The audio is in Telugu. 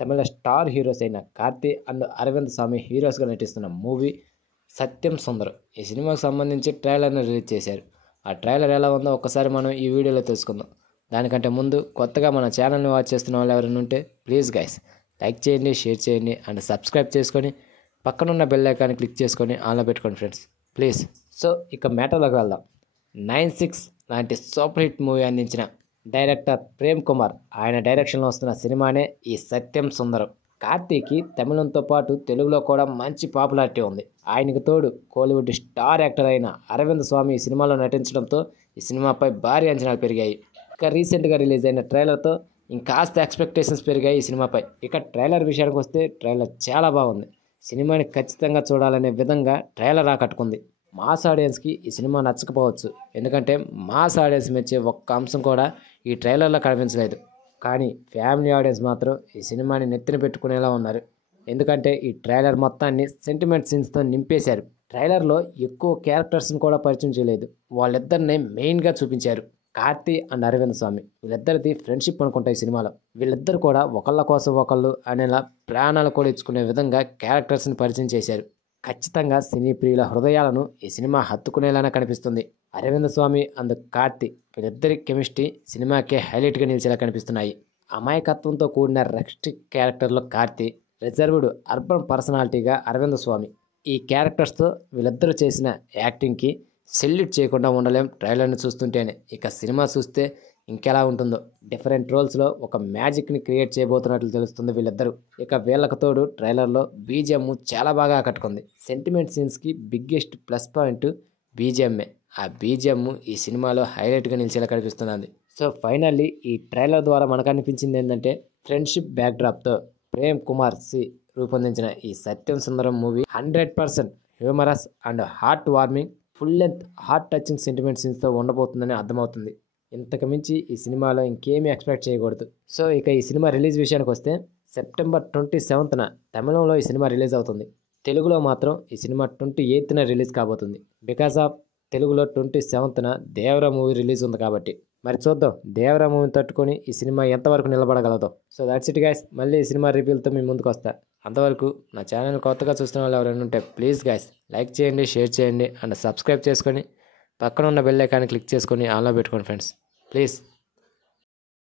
తమిళ స్టార్ హీరోస్ అయిన కార్తీ అండ్ అరవింద్ స్వామి హీరోస్గా నటిస్తున్న మూవీ సత్యం సుందరం. ఈ సినిమాకు సంబంధించి ట్రైలర్ని రిలీజ్ చేశారు. ఆ ట్రైలర్ ఎలా ఉందో ఒక్కసారి మనం ఈ వీడియోలో తెలుసుకుందాం. దానికంటే ముందు కొత్తగా మన ఛానల్ని వాచ్ చేస్తున్న వాళ్ళు ఎవరైనా ఉంటే ప్లీజ్ గైస్ లైక్ చేయండి, షేర్ చేయండి అండ్ సబ్స్క్రైబ్ చేసుకొని పక్కనున్న బెల్ ఐకాన్ని క్లిక్ చేసుకొని ఆన్లో పెట్టుకోండి ఫ్రెండ్స్ ప్లీజ్. సో ఇక మ్యాటర్లోకి వెళ్దాం. 96 లాంటి సూపర్ హిట్ మూవీ అందించిన డైరెక్టర్ ప్రేమ్ కుమార్ ఆయన డైరెక్షన్లో వస్తున్న సినిమానే ఈ సత్యం సుందరం. కార్తీకి తమిళంతో పాటు తెలుగులో కూడా మంచి పాపులారిటీ ఉంది. ఆయనకు తోడు కోలీవుడ్ స్టార్ యాక్టర్ అయిన అరవింద్ స్వామి ఈ సినిమాలో నటించడంతో ఈ సినిమాపై భారీ అంచనాలు పెరిగాయి. ఇక రీసెంట్గా రిలీజ్ అయిన ట్రైలర్తో ఇంకాస్త ఎక్స్పెక్టేషన్స్ పెరిగాయి ఈ సినిమాపై. ఇక ట్రైలర్ విషయానికి వస్తే ట్రైలర్ చాలా బాగుంది. సినిమాని ఖచ్చితంగా చూడాలనే విధంగా ట్రైలర్ ఆకట్టుకుంది. మాస్ ఆడియన్స్కి ఈ సినిమా నచ్చకపోవచ్చు, ఎందుకంటే మాస్ ఆడియన్స్ మెచ్చే ఒక్క అంశం కూడా ఈ ట్రైలర్లో కనిపించలేదు. కానీ ఫ్యామిలీ ఆడియన్స్ మాత్రం ఈ సినిమాని నెత్తిన పెట్టుకునేలా ఉన్నారు. ఎందుకంటే ఈ ట్రైలర్ మొత్తాన్ని సెంటిమెంట్ సీన్స్తో నింపేశారు. ట్రైలర్లో ఎక్కువ క్యారెక్టర్స్ని కూడా పరిచయం చేయలేదు. వాళ్ళిద్దరిని మెయిన్గా చూపించారు. కార్తీ అండ్ అరవింద్ స్వామి వీళ్ళిద్దరిది ఫ్రెండ్షిప్ అనుకుంటా ఈ సినిమాలో. వీళ్ళిద్దరు కూడా ఒకళ్ళ కోసం ఒకళ్ళు అనేలా ప్రాణాలు కూడా ఇచ్చుకునే విధంగా క్యారెక్టర్స్ని పరిచయం చేశారు. ఖచ్చితంగా సినీ ప్రియుల హృదయాలను ఈ సినిమా హత్తుకునేలానే కనిపిస్తుంది. అరవింద్ స్వామి అండ్ కార్తీ వీళ్ళిద్దరి కెమిస్ట్రీ సినిమాకే హైలైట్గా నిలిచేలా కనిపిస్తున్నాయి. అమాయకత్వంతో కూడిన రెస్ట్రిక్ట్ క్యారెక్టర్లో కార్తీ, రిజర్వ్డ్ అర్బన్ పర్సనాలిటీగా అరవింద్ స్వామి. ఈ క్యారెక్టర్స్తో వీళ్ళిద్దరూ చేసిన యాక్టింగ్కి సెల్యూట్ చేయకుండా ఉండలేం ట్రైలర్ని చూస్తుంటేనే. ఇక సినిమా చూస్తే ఇంకెలా ఉంటుందో. డిఫరెంట్ రోల్స్లో ఒక మ్యాజిక్ని క్రియేట్ చేయబోతున్నట్లు తెలుస్తుంది వీళ్ళిద్దరూ. ఇక వీళ్ళకు తోడు ట్రైలర్లో బీజిఎం చాలా బాగా ఆకట్టుకుంది. Sentiment సీన్స్కి biggest plus point బీజిఎంఏ. ఆ బీజిఎం ఈ సినిమాలో హైలైట్గా నిలిచేలా కనిపిస్తున్నది. సో ఫైనల్లీ ఈ ట్రైలర్ ద్వారా మనకు అనిపించింది ఏంటంటే, ఫ్రెండ్షిప్ బ్యాక్డ్రాప్తో ప్రేమ్ కుమార్ రూపొందించిన ఈ Satyam Sundaram movie 100% humorous and heart warming, full length heart touching sentiment సీన్స్తో ఉండబోతుందని అర్థమవుతుంది. ఇంతకు మించి ఈ సినిమాలో ఇంకేమీ ఎక్స్పెక్ట్ చేయకూడదు. సో ఇక ఈ సినిమా రిలీజ్ విషయానికి వస్తే సెప్టెంబర్ 27న తమిళంలో ఈ సినిమా రిలీజ్ అవుతుంది. తెలుగులో మాత్రం ఈ సినిమా 28న రిలీజ్ కాబోతుంది. బికాస్ ఆఫ్ తెలుగులో 27న దేవరా మూవీ రిలీజ్ ఉంది కాబట్టి. మరి చూద్దాం దేవరా మూవీని తట్టుకొని ఈ సినిమా ఎంతవరకు నిలబడగలదో. So that's it guys. మళ్ళీ ఈ సినిమా రివ్యూలతో మీ ముందుకు వస్తా. అంతవరకు నా ఛానల్ కొత్తగా చూస్తున్న వాళ్ళు ఎవరైనా ఉంటే ప్లీజ్ గైస్ లైక్ చేయండి, షేర్ చేయండి అండ్ సబ్స్క్రైబ్ చేసుకొని పక్కన ఉన్న బెల్ ఐకాన్ని క్లిక్ చేసుకొని ఆన్లో పెట్టుకోండి ఫ్రెండ్స్ ప్లీజ్.